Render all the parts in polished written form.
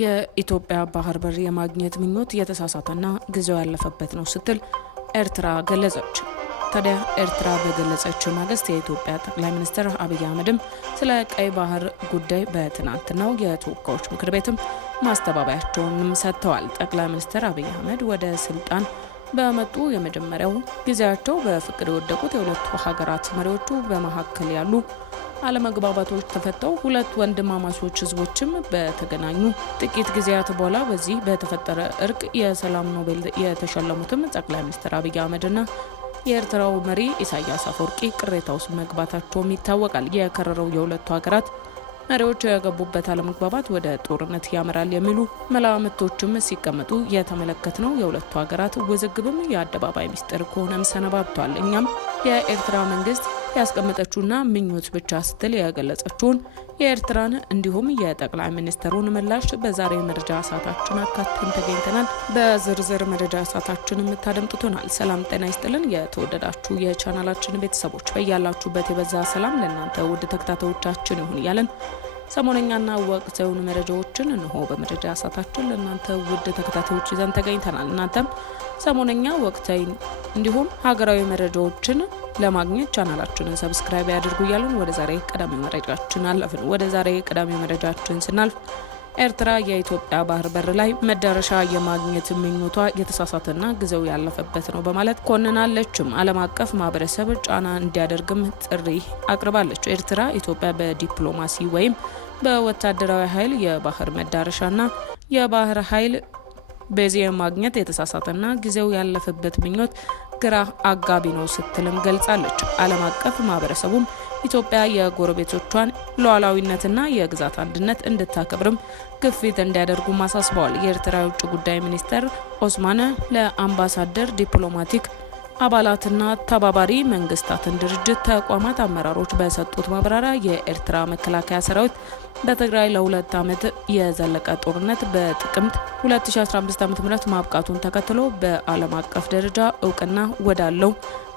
የኢትዮጵያ ባህር በር የማግኘት ምኞት የተሳሳተና ጊዜው ያለፈበት ነው ስትል ኤርትራ ገለጸች። ታዲያ ኤርትራ በገለጸችው ማግስት የኢትዮጵያ ጠቅላይ ሚኒስትር አብይ አህመድም ስለ ቀይ ባህር ጉዳይ በትናንትናው የተወካዮች ምክር ቤትም ማስተባበያቸውንም ሰጥተዋል። ጠቅላይ ሚኒስትር አብይ አህመድ ወደ ስልጣን በመጡ የመጀመሪያው ጊዜያቸው በፍቅር የወደቁት የሁለቱ ሀገራት መሪዎቹ በመካከል ያሉ አለመግባባቶች ተፈተው ሁለት ወንድማማቾች ህዝቦችም በተገናኙ ጥቂት ጊዜያት በኋላ በዚህ በተፈጠረ እርቅ የሰላም ኖቤል የተሸለሙትም ጠቅላይ ሚኒስትር አብይ አህመድና የኤርትራው መሪ ኢሳያስ አፈወርቂ ቅሬታ ውስጥ መግባታቸውም ይታወቃል። የከረረው የሁለቱ ሀገራት መሪዎች የገቡበት አለመግባባት ወደ ጦርነት ያመራል የሚሉ መላምቶችም ሲቀመጡ የተመለከትነው የሁለቱ ሀገራት ውዝግብም የአደባባይ ሚስጥር ከሆነም ሰነባብቷል። እኛም የኤርትራ መንግስት ያስቀመጠችውና ምኞት ብቻ ስትል የገለጸችውን የኤርትራን እንዲሁም የጠቅላይ ሚኒስትሩን ምላሽ በዛሬ መረጃ ሰዓታችን አካተን ተገኝተናል። በዝርዝር መረጃ ሰዓታችን የምታደምጡትናል። ሰላም ጤና ይስጥልን። የተወደዳችሁ የቻናላችን ቤተሰቦች በያላችሁበት የበዛ ሰላም ለእናንተ ውድ ተከታታዮቻችን ይሁን እያለን ሰሞነኛና ወቅታዊ መረጃዎችን እንሆ በመረጃ ሰዓታችን ለእናንተ ውድ ተከታታዮች ይዘን ተገኝተናል። እናንተም ሰሞነኛ ወቅታዊ እንዲሁም ሀገራዊ መረጃዎችን ለማግኘት ቻናላችንን ሰብስክራይብ ያድርጉ እያልን ወደ ዛሬ ቀዳሚ መረጃችን አለፍን። ወደ ዛሬ ቀዳሚ መረጃችን ስናልፍ ኤርትራ የኢትዮጵያ ባህር በር ላይ መዳረሻ የማግኘት ምኞቷ የተሳሳተና ጊዜው ያለፈበት ነው በማለት ኮንናለችም። ዓለም አቀፍ ማህበረሰብ ጫና እንዲያደርግም ጥሪ አቅርባለች። ኤርትራ ኢትዮጵያ በዲፕሎማሲ ወይም በወታደራዊ ኃይል የባህር መዳረሻና የባህር ኃይል ቤዝ ማግኘት የተሳሳተና ጊዜው ያለፈበት ምኞት ግራ አጋቢ ነው ስትልም ገልጻለች። ዓለም አቀፍ ማህበረሰቡም ኢትዮጵያ የጎረቤቶቿን ሉዓላዊነትና የግዛት አንድነት እንድታከብርም ግፊት እንዲያደርጉ አሳስበዋል። የኤርትራ የውጭ ጉዳይ ሚኒስትር ኦስማን ለአምባሳደር ዲፕሎማቲክ አባላትና ተባባሪ መንግስታትን ድርጅት ተቋማት አመራሮች በሰጡት ማብራሪያ የኤርትራ መከላከያ ሰራዊት በትግራይ ለ2 ዓመት የዘለቀ ጦርነት በጥቅምት 2015 ዓ.ም ማብቃቱን ተከትሎ በዓለም አቀፍ ደረጃ እውቅና ወዳለው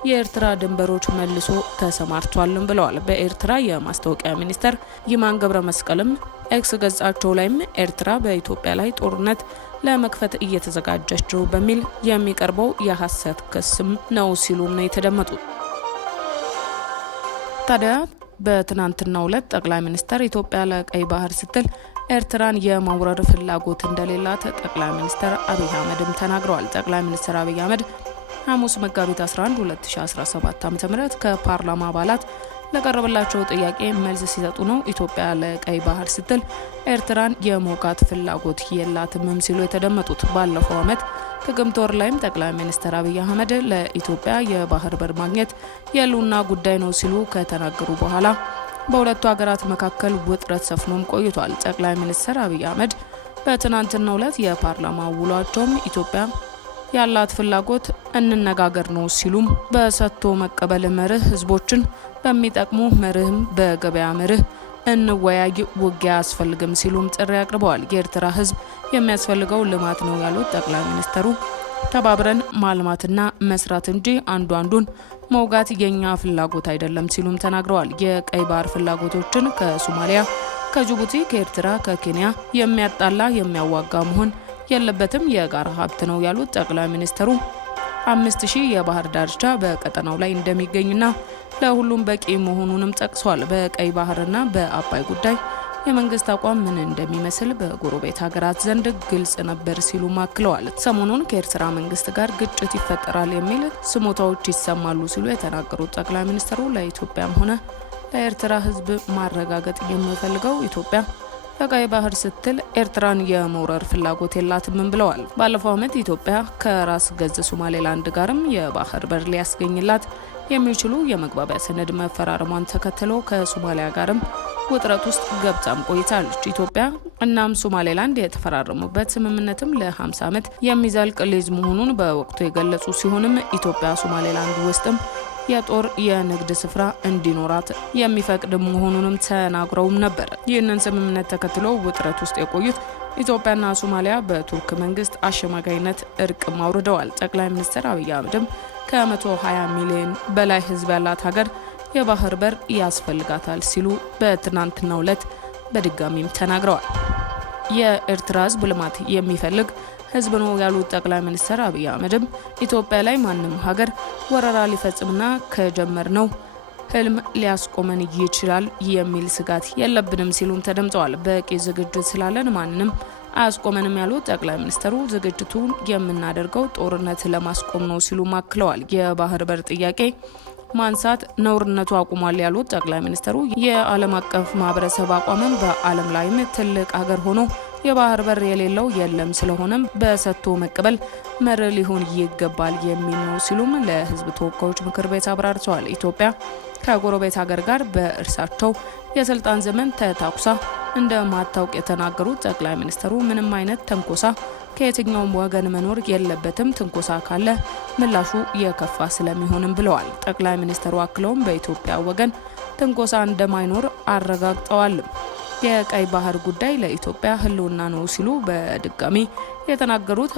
የኤርትራ ድንበሮች መልሶ ተሰማርቷልም ብለዋል። በኤርትራ የማስታወቂያ ሚኒስተር ይማን ገብረ መስቀልም ኤክስ ገጻቸው ላይም ኤርትራ በኢትዮጵያ ላይ ጦርነት ለመክፈት እየተዘጋጀች ነው በሚል የሚቀርበው የሐሰት ክስም ነው ሲሉም ነው የተደመጡት። ታዲያ በትናንትናው ዕለት ጠቅላይ ሚኒስትር ኢትዮጵያ ለቀይ ባህር ስትል ኤርትራን የመውረር ፍላጎት እንደሌላት ጠቅላይ ሚኒስትር አብይ አህመድም ተናግረዋል። ጠቅላይ ሚኒስትር አብይ አህመድ ሐሙስ መጋቢት 11 2017 ዓ.ም ከፓርላማ አባላት ለቀረበላቸው ጥያቄ መልስ ሲሰጡ ነው ኢትዮጵያ ለቀይ ባህር ስትል ኤርትራን የመውጋት ፍላጎት የላትም ሲሉ የተደመጡት። ባለፈው ዓመት ጥቅምት ወር ላይም ጠቅላይ ሚኒስትር አብይ አህመድ ለኢትዮጵያ የባህር በር ማግኘት የህልውና ጉዳይ ነው ሲሉ ከተናገሩ በኋላ በሁለቱ ሀገራት መካከል ውጥረት ሰፍኖም ቆይቷል። ጠቅላይ ሚኒስትር አብይ አህመድ በትናንትናው ዕለት የፓርላማ ውሏቸውም ኢትዮጵያ ያላት ፍላጎት እንነጋገር ነው ሲሉም በሰጥቶ መቀበል መርህ ህዝቦችን በሚጠቅሙ መርህም በገበያ መርህ እንወያይ፣ ውጊያ አያስፈልግም ሲሉም ጥሪ አቅርበዋል። የኤርትራ ህዝብ የሚያስፈልገው ልማት ነው ያሉት ጠቅላይ ሚኒስትሩ ተባብረን ማልማትና መስራት እንጂ አንዱን መውጋት የኛ ፍላጎት አይደለም ሲሉም ተናግረዋል። የቀይ ባህር ፍላጎቶችን ከሶማሊያ፣ ከጅቡቲ፣ ከኤርትራ፣ ከኬንያ የሚያጣላ የሚያዋጋ መሆን የለበትም፣ የጋራ ሀብት ነው ያሉት ጠቅላይ ሚኒስትሩ 5000 የባህር ዳርቻ በቀጠናው ላይ እንደሚገኝና ለሁሉም በቂ መሆኑንም ጠቅሷል። በቀይ ባህርና በአባይ ጉዳይ የመንግስት አቋም ምን እንደሚመስል በጎረቤት ሀገራት ዘንድ ግልጽ ነበር ሲሉ አክለዋል። ሰሞኑን ከኤርትራ መንግስት ጋር ግጭት ይፈጠራል የሚል ስሞታዎች ይሰማሉ ሲሉ የተናገሩት ጠቅላይ ሚኒስትሩ ለኢትዮጵያም ሆነ ለኤርትራ ህዝብ ማረጋገጥ የሚፈልገው ኢትዮጵያ ለቀይ ባህር ስትል ኤርትራን የመውረር ፍላጎት የላትም ብለዋል። ባለፈው ዓመት ኢትዮጵያ ከራስ ገዝ ሶማሌላንድ ጋርም የባህር በር ሊያስገኝላት የሚችሉ የመግባቢያ ሰነድ መፈራረሟን ተከትሎ ከሶማሊያ ጋርም ውጥረት ውስጥ ገብታም ቆይታለች። ኢትዮጵያ እናም ሶማሌላንድ የተፈራረሙበት ስምምነትም ለ50 ዓመት የሚዘልቅ ሊዝ መሆኑን በወቅቱ የገለጹ ሲሆንም ኢትዮጵያ ሶማሌላንድ ውስጥም የጦር የንግድ ስፍራ እንዲኖራት የሚፈቅድ መሆኑንም ተናግረውም ነበር። ይህንን ስምምነት ተከትሎ ውጥረት ውስጥ የቆዩት ኢትዮጵያና ሶማሊያ በቱርክ መንግስት አሸማጋይነት እርቅ አውርደዋል። ጠቅላይ ሚኒስትር አብይ አህመድም ከ120 ሚሊዮን በላይ ህዝብ ያላት ሀገር የባህር በር ያስፈልጋታል ሲሉ በትናንትናው ዕለት በድጋሚም ተናግረዋል። የኤርትራ ህዝብ ልማት የሚፈልግ ህዝብ ነው ያሉት ጠቅላይ ሚኒስትር አብይ አህመድም ኢትዮጵያ ላይ ማንም ሀገር ወረራ ሊፈጽምና ከጀመርነው ህልም ሊያስቆመን ይችላል የሚል ስጋት የለብንም ሲሉም ተደምጠዋል። በቂ ዝግጅት ስላለን ማንንም አያስቆመንም ያሉት ጠቅላይ ሚኒስትሩ ዝግጅቱን የምናደርገው ጦርነት ለማስቆም ነው ሲሉ አክለዋል። የባህር በር ጥያቄ ማንሳት ነውርነቱ አቁሟል ያሉት ጠቅላይ ሚኒስትሩ የዓለም አቀፍ ማህበረሰብ አቋምን በዓለም ላይም ትልቅ ሀገር ሆኖ የባህር በር የሌለው የለም፣ ስለሆነም በሰጥቶ መቀበል መር ሊሆን ይገባል የሚል ነው ሲሉም ለህዝብ ተወካዮች ምክር ቤት አብራርተዋል። ኢትዮጵያ ከጎረቤት ሀገር ጋር በእርሳቸው የስልጣን ዘመን ተታኩሳ እንደማታውቅ የተናገሩት ጠቅላይ ሚኒስትሩ ምንም አይነት ተንኮሳ ከየትኛውም ወገን መኖር የለበትም፣ ትንኮሳ ካለ ምላሹ የከፋ ስለሚሆንም ብለዋል። ጠቅላይ ሚኒስትሩ አክለውም በኢትዮጵያ ወገን ትንኮሳ እንደማይኖር አረጋግጠዋል። የቀይ ባህር ጉዳይ ለኢትዮጵያ ህልውና ነው ሲሉ በድጋሚ የተናገሩት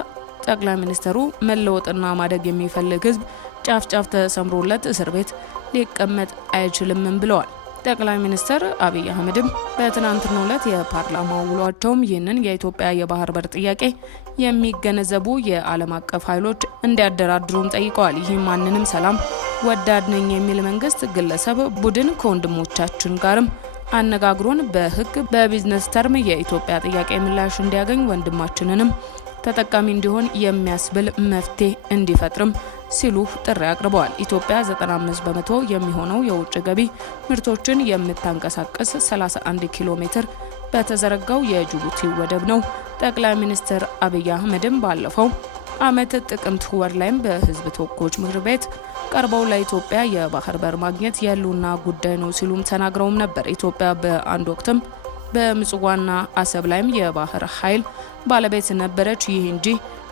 ጠቅላይ ሚኒስትሩ መለወጥና ማደግ የሚፈልግ ህዝብ ጫፍ ጫፍ ተሰምሮለት እስር ቤት ሊቀመጥ አይችልም ብለዋል። ጠቅላይ ሚኒስትር አብይ አህመድም በትናንትናው ዕለት የፓርላማ ውሏቸውም ይህንን የኢትዮጵያ የባህር በር ጥያቄ የሚገነዘቡ የዓለም አቀፍ ኃይሎች እንዲያደራድሩም ጠይቀዋል። ይህም ማንንም ሰላም ወዳድ ነኝ የሚል መንግስት፣ ግለሰብ፣ ቡድን ከወንድሞቻችን ጋርም አነጋግሮን በህግ በቢዝነስ ተርም የኢትዮጵያ ጥያቄ ምላሽ እንዲያገኝ ወንድማችንንም ተጠቃሚ እንዲሆን የሚያስብል መፍትሄ እንዲፈጥርም ሲሉ ጥሪ አቅርበዋል። ኢትዮጵያ 95% የሚሆነው የውጭ ገቢ ምርቶችን የምታንቀሳቅስ 31 ኪሎ ሜትር በተዘረጋው የጅቡቲ ወደብ ነው። ጠቅላይ ሚኒስትር አብይ አህመድም ባለፈው ዓመት ጥቅምት ወር ላይም በህዝብ ተወካዮች ምክር ቤት ቀርበው ለኢትዮጵያ የባህር በር ማግኘት የህልውና ጉዳይ ነው ሲሉም ተናግረውም ነበር። ኢትዮጵያ በአንድ ወቅትም በምጽዋና አሰብ ላይም የባህር ኃይል ባለቤት ነበረች። ይህ እንጂ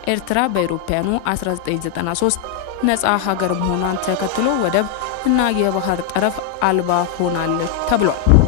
ኤርትራ በአውሮፓውያኑ 1993 ነጻ ሀገር መሆኗን ተከትሎ ወደብ እና የባህር ጠረፍ አልባ ሆናለች ተብሏል።